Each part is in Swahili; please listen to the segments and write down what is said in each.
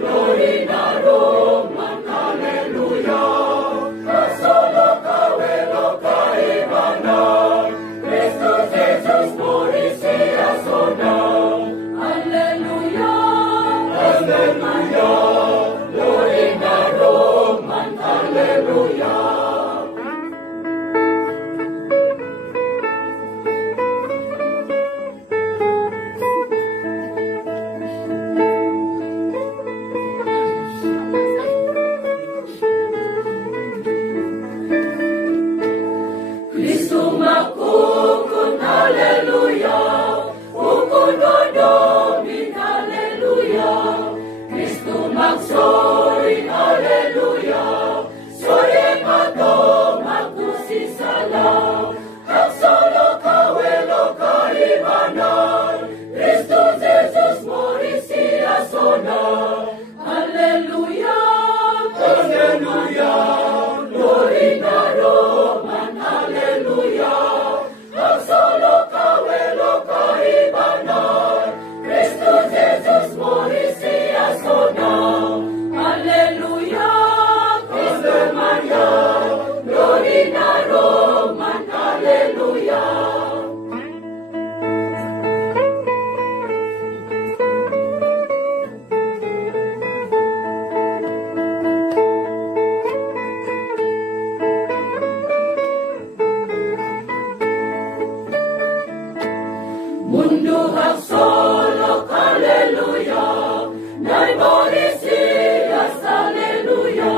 glory naroman, Aleluia. Haksolok, hauelok, manan, Kristu Jesus, MORIS HIAS ALELUIA. Aleluia, glory naroman, Aleluia. Kristu Ukun, Aleluia. Ukun domin, Aleluia. Kristu mksoin, Aleluia. Tomak sala. Haksolok, hauelok, manan. Kristu Jesus, MORIS HIAS Aleluia. Aleluia, glory naroman, Aleluia. Haksolok, hauelok, manan. Kristu Jesus, MORIS HIAS Aleluia. Kristu glory naroman, Aleluia. Mundo Haksolok, Aleluia. MORIS HIAS Aleluia.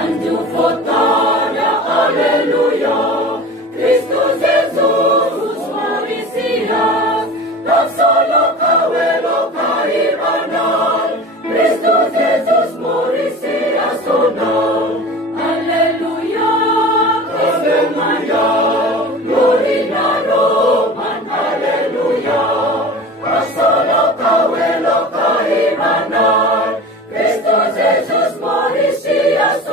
Andu fotada, Aleluia. Kristu Jesus, MORIS HIAS. Haksolok, hauelok, manan. Kristu Jesus, MORIS HIAS Aleluia. Aleluia, glory naroman, Aleluia. Haksolok, hauelok, manan. Kristu Jesus, MORIS HIAS